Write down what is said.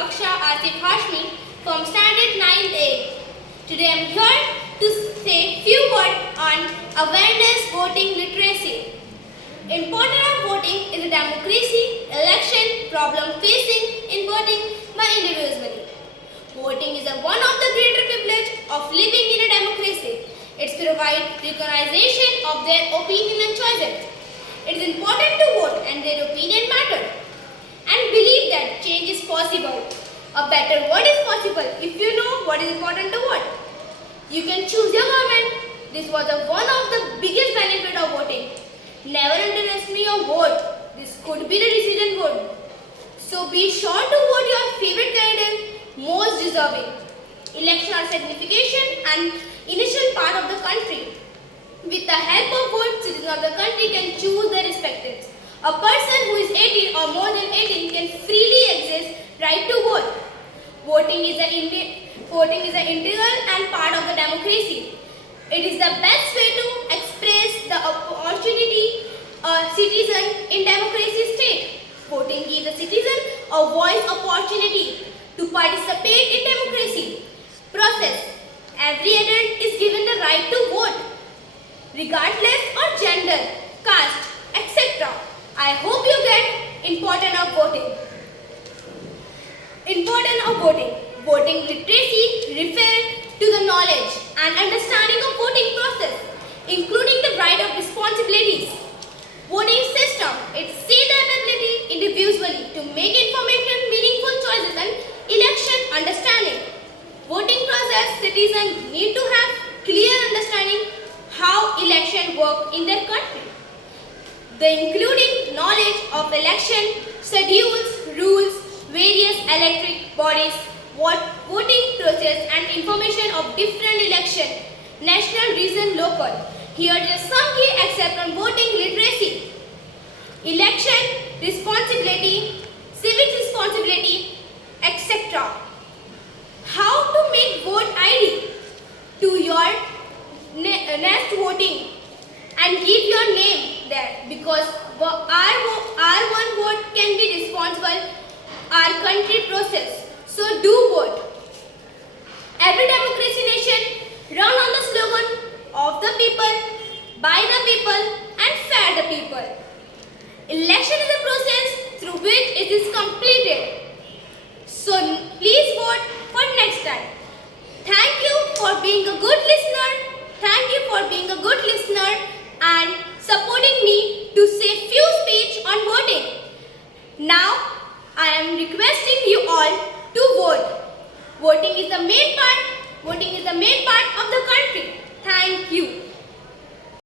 Aksha Asif Hashmi from Standard 9A. Today I am here to say few words on awareness voting literacy. Importance of voting is a democracy, election, problem facing in voting by individually. Voting is one of the greater privilege of living in a democracy. It provides recognition of their opinion and choices. It is important to vote and their opinion matters. And believe that change is possible. A better world is possible if you know what is important to vote. You can choose your government. This was one of the biggest benefits of voting. Never underestimate your vote. This could be the decision vote. So be sure to vote your favorite candidate most deserving. Elections are significant and initial part of the country. With the help of vote, citizens of the country can choose their respectives. A person who is 18 or more than 18 can freely exercise right to vote. Voting is an integral and part of the democracy. It is the best way to express the opportunity a citizen in democracy state. Voting gives a citizen a voice opportunity to participate in democracy process. Every adult is given the right to vote, regardless of gender, caste, etc. I hope you get importance of voting. Importance of voting. Voting literacy refers to the knowledge and understanding of voting process, including the right of responsibilities. Voting system, it sees the ability individually to make information, meaningful choices and election understanding. Voting process, citizens need to have clear understanding how election work in their country. The including knowledge of election, schedules, rules, various electric bodies, voting process and information of different election, national, region, local. Here are some key aspects on voting literacy. Election, responsibility, civic responsibility, etc. How to make vote ID to your next voting and give your name there, because our one vote can be responsible our country process. So do vote. Every democracy nation run on the slogan of the people, by the people and for the people. Election is a process through which it is completed. So please vote for next time. Thank you for being a good listener. Thank you for being a good listener and supporting me to say few speech on voting. Now I am requesting you all to vote. Voting is the main part of the country. Thank you.